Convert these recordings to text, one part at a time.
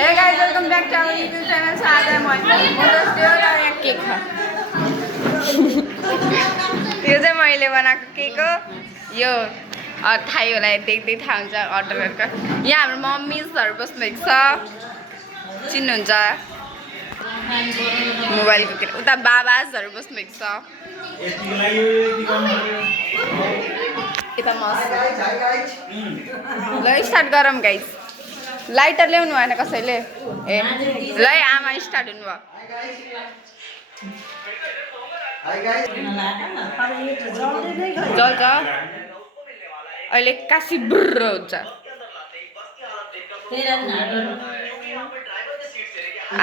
Hey guys, welcome back to our YouTube channel. So आज है Mother's Day और यहाँ केक छ। यो चाहिँ मैले बनाएको केक हो। यो थाहै होला देख्दै थाहा हुन्छ अर्डरहरुको। यहाँ हाम्रो मम्मीजहरु बस्नुभएको छ। चिन्नुहुन्छ? मोबाइलको के उता बाबाजहरु बस्नुभएको छ। यता मस्त। ल स्टार्ट गरौँ गाइस। लाइटर ल्याउनु भएन कसैले ए ल आमा स्टार्ट हुनु भयो हाय गाइस जल्छ अहिले कासी बुर्र हुन्छ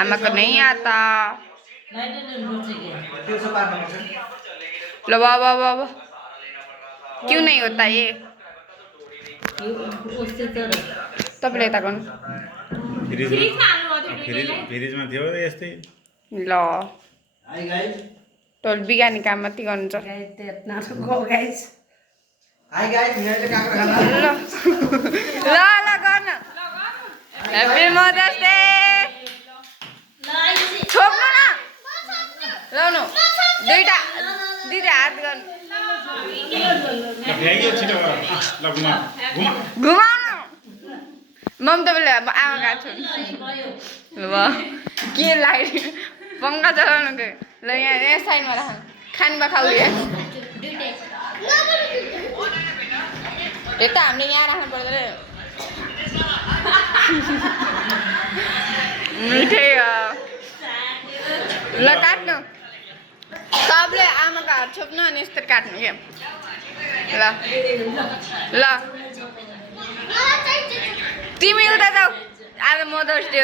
आमाको नै आता ल बाबा बाबा क्यों नहीं होता ये तपाईले यता गर्नु फ्रिजमा थियो यस्तै ल हाय गाइस टोल बिगानी काम मात्रै गर्नुहुन्छ गाइस त्यतना गो गाइस हाय गाइस मैले काका ल ल गर्न ह्यापी मदर्स डे छोप्नु न लाउनु दुईटा दिदी हात गर्नु घुमाउनु मम तपाईँले आमा काट्छु ल के लाग्यो पङ्खा चलाउनु के ल यहाँ साइडमा राख्नु खानुमा खाऊ यता हामीले यहाँ राख्नु पर्दैन मिठै ल काट्नु सबले आमाको हात छोप्नु अनि यस्तो काट्नु के ल ल तिमी उता जाऊ आज मदर्स डे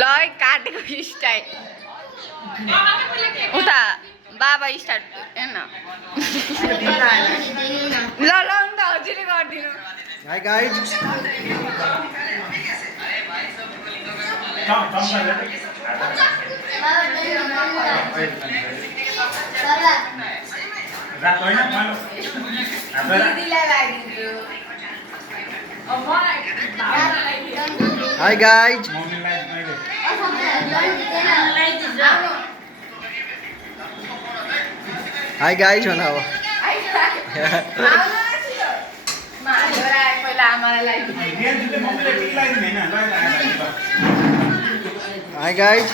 ल काटेको स्टाइल उता बाबा स्टार्ट हेर्न ल ल त हजुरले गरिदिनु hi guys hi guys hi guys भन अब हाय गाइस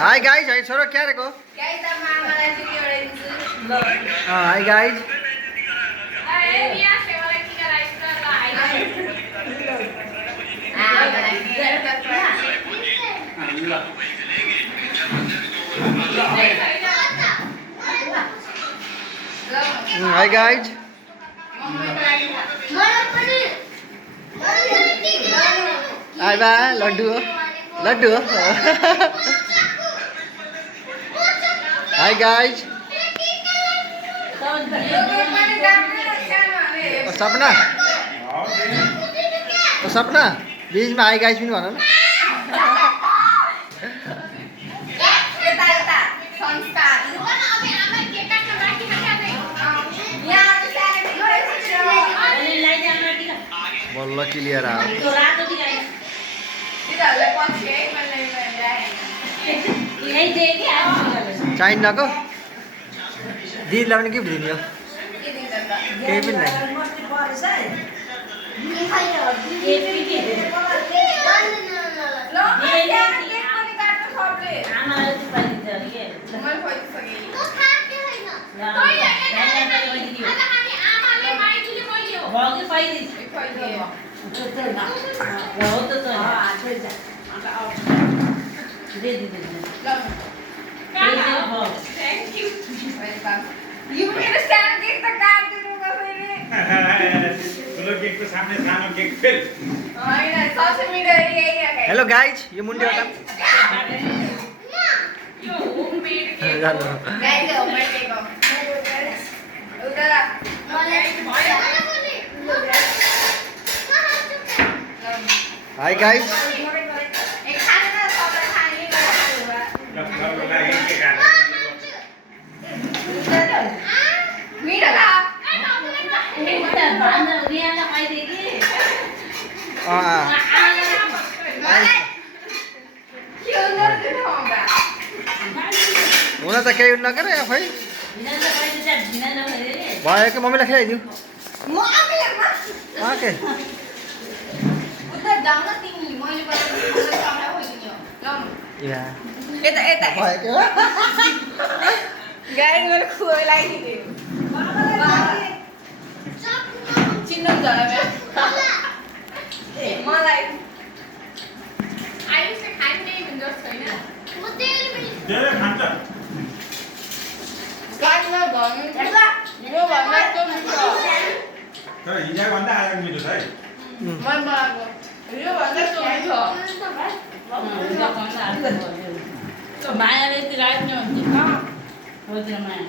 हाय गाइस है छोरो क्या रेको hi guys hi guys hi बा लड्डू हो लड्डू हो हाय गाइस सपना सपना बीचमा हाय गाइस पनि भन न बल्ल क्लियर आयो चाहिन्नको दिदीलाई पनि गिफ्ट दिने हो केही पनि नै You made a stand cake the card didn't go in it. Cake तो सामने सानो केक फेल हैन social media area hello guys यो मुन्डे हो त जानु गाइस हो मैले उता हाई गाइस एक खाना ना सब खाने मीठा खा हुन त केही नगर खै भएको मम्मीलाई खिलाइदिउ म आमेरमा ओके उता जाऊ न तिमी मैले बनाएको सामना होइदियो ल या यता यता भएको गाडी मैले खुवाइ लगाइदिए चिन्नु झरा मलाई आयुष चाहिँ खाने हुन्छ छैन धेरै खान्छ गाडीमा भन्नु यो भन्दा त्यो मिठो तर हिजोभन्दा आज मिठो छ है मन बनाएको यो भन्दा त्यो मिठो मायाले यति राख्ने हुन्छ होतिर माया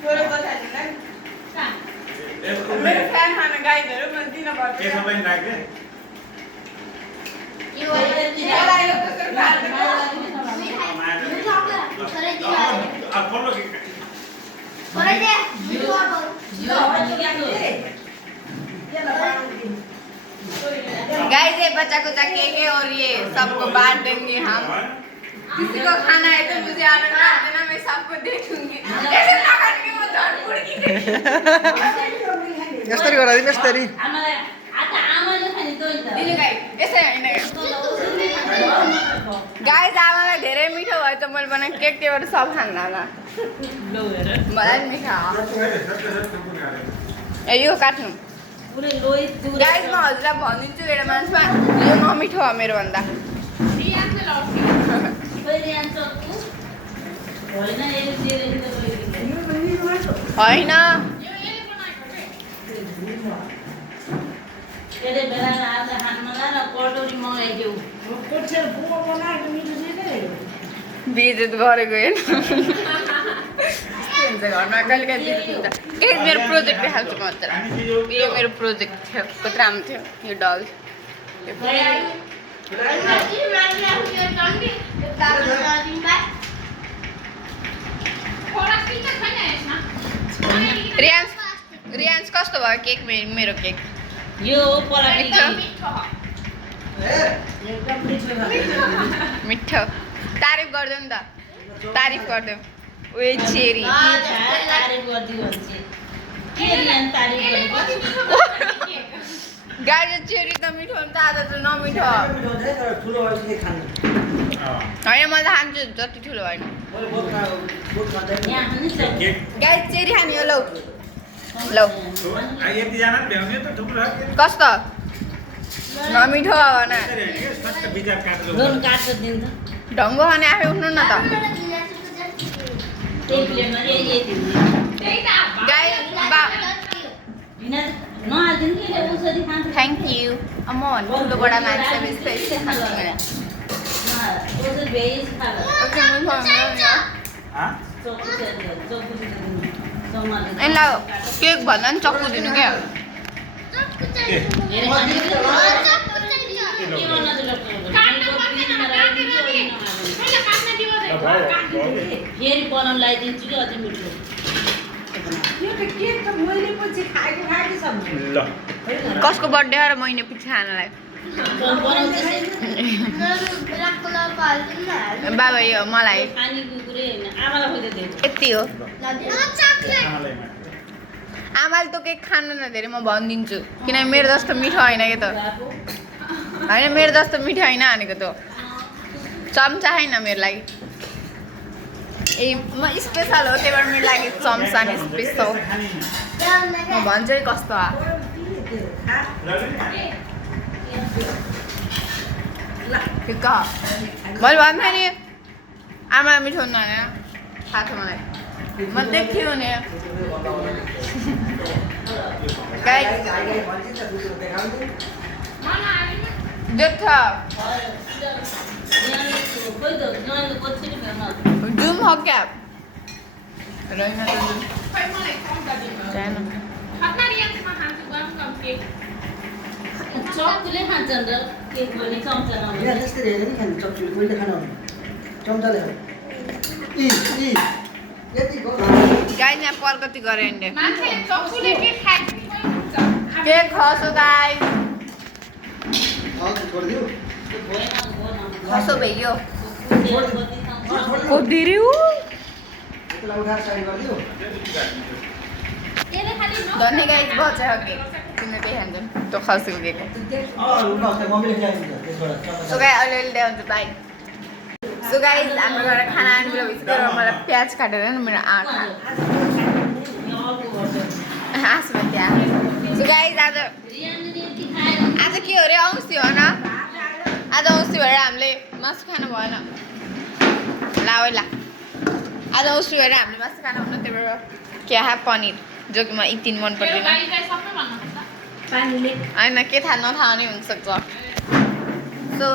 थोरै बताइदिनु यसको मेरो फ्यान खाना गाईहरू मैले दिन पर्छ के सबैले राख्थे मलाई यो कसरी फलो गाइस ये बच्चा को केक है और ये सबको बांट देंगे हम किसी को खाना है तो मुझे आना ना देना मैं सबको दे दूंगी ऐसे ना करके वो धन मुड़ की यसरी गरा दिनु यसरी आमालाई आता आमाले खाने त नि दिनु गाइस यसै हैन गाइस आमालाई धेरै मिठो भयो त मैले बनाएको केक त्यही भएर सब खान होला लौ हेर मलाई पनि मिठो ए यो काट्नु पुरै लोइ दुरे गाइस म हजुरलाई भनिदिन्छु एउटा मान्छेमा यो नमिठो हो मेरो भन्दा पहिले आन्चकु होइन यसले जेले त गइदिन्छ होइन त्यसले बेला आज हातमा र कटोरी मगाइदेऊ बिजत गरेको हेर्नु हुन्छ घरमा कहिले कहिले हुन्छ ए मेरो प्रोजेक्ट देखाल्छु म हजुरलाई यो मेरो प्रोजेक्ट थियो कति राम्रो थियो यो डल रियान्स कस्तो भयो केक मेरो केक यो पराठी मिठो तारिफ गरिदेऊ नि त तारिफ गरिदेऊ उयो चेरी तारिफ गरिदियो भने के रियान तारिफ गरेको गाडी चेरी त मिठो हो नि त आज त नमिठो होइन मैले त खान्छु जति ठुलो होइन यहाँ खानु छ गाडी चेरी खाने हो लौ लौ यतिजना भ्याउने त थुप्रो कस्तो नमिठो हो न विचार काट्नु लोन काट्छ दिन्छ ढङ्गो खाने आफै उठ्नु न त त्यही प्लेटमा यही दिन्छ गाई बा नहालिदिनु कि यसले औषधि खान्छ थ्याङ्क यू म ठुलो बडा मान्छे बेसी खान्छु मैले औषधि भेज खाला ओके म खान्छु यसलाई केक भन्दा पनि चक्कु दिनु क्या फेरि बनाउन लगाइदिन्छु कि अझै मिठो ल कसको बर्थडे हो र महिना पछि खानलाई बाबा यो मलाई खाने कुकुरै होइन आमालाई खोइ दिएको यति हो आमाले त केक खानु न धेरै म भनिदिन्छु किनभने मेरो जस्तो मिठो होइन कि त होइन मेरो जस्तो मिठो होइन भनेको त चम्चा छैन मेरो लागि ए म स्पेसल हो त्यही भएर मेरो लागि चम्चा नि स्पेसल म भन्छु है कस्तो हो ठिक्क मैले भन्थेँ नि आमालाई मिठो हुन्न भने थाहा छ मलाई म देख्थ्यो नि देख्छ जुम हो क्या रहेन त जुम जाएन चक्कुले खान्छन् र केक पनि चम्चा नभए यहाँ त्यस्तै हेरेर नि खानु चम्चीले कहिले खानु चम्चाले खानु यति गाई यहाँ प्रगति गरे के खसो गाई छोडिदियो खसो भइयो छोडिदियो धेरै हो यसलाई उठाएर साइड गरिदियो धन्य गाई बचे अघि तिमीले त्यही खान्छन् त्यो खसीको केक मम्मीले ल्याइदिन्छ त्यसबाट सो गाई अलिअलि ल्याउँछु बाई सो गाई हाम्रो घर खाना आने बेला भइसक्यो र मलाई प्याज काटेर नि मेरो आँखा हाँसमा त्यहाँ सो गाई आज के हो अरे औँसी हो न आज औँसी भएर हामीले मासु खानु भएन ला ओइ ला आज औँसी भएर हामीले मासु खानु भएन त्यही भएर क्या पनिर जो कि म एकदिन मन पर्दैन होइन के थाहा नथाहा नै हुनसक्छ सो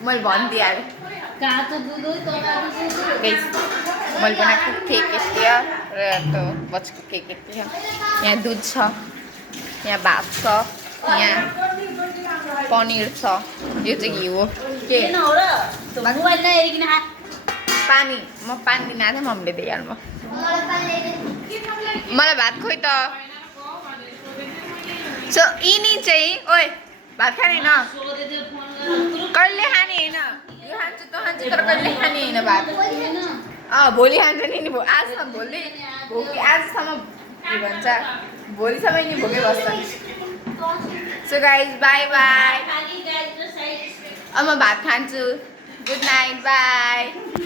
मैले भनिदिइहालेँ काँचो दुध Guys, मैले बनाएको केक यति हो र त्यो बचको केक यति हो यहाँ दुध छ यहाँ भात छ यहाँ पनिर छ यो चाहिँ घिउ हो के हो र मोबाइल नहेरिकन खा पानी म पानी दिन आएको थिएँ मम्मीले दिइहाल्नु मलाई भात खोइ त सो यिनी चाहिँ ओए भात खाने न सोधेथ्यो फोन गरेर कहिले खाने होइन यो खान्छु त्यो खान्छु तर कहिले खाने होइन भात भोलि खान्छ नि आजसम्म भोलि भोकै आजसम्म के भन्छ भोलिसम्म नि भोकै बस्छ सो गाइज बाई बाई खाली गाई र साइड अब म भात खान्छु गुड नाइट बाई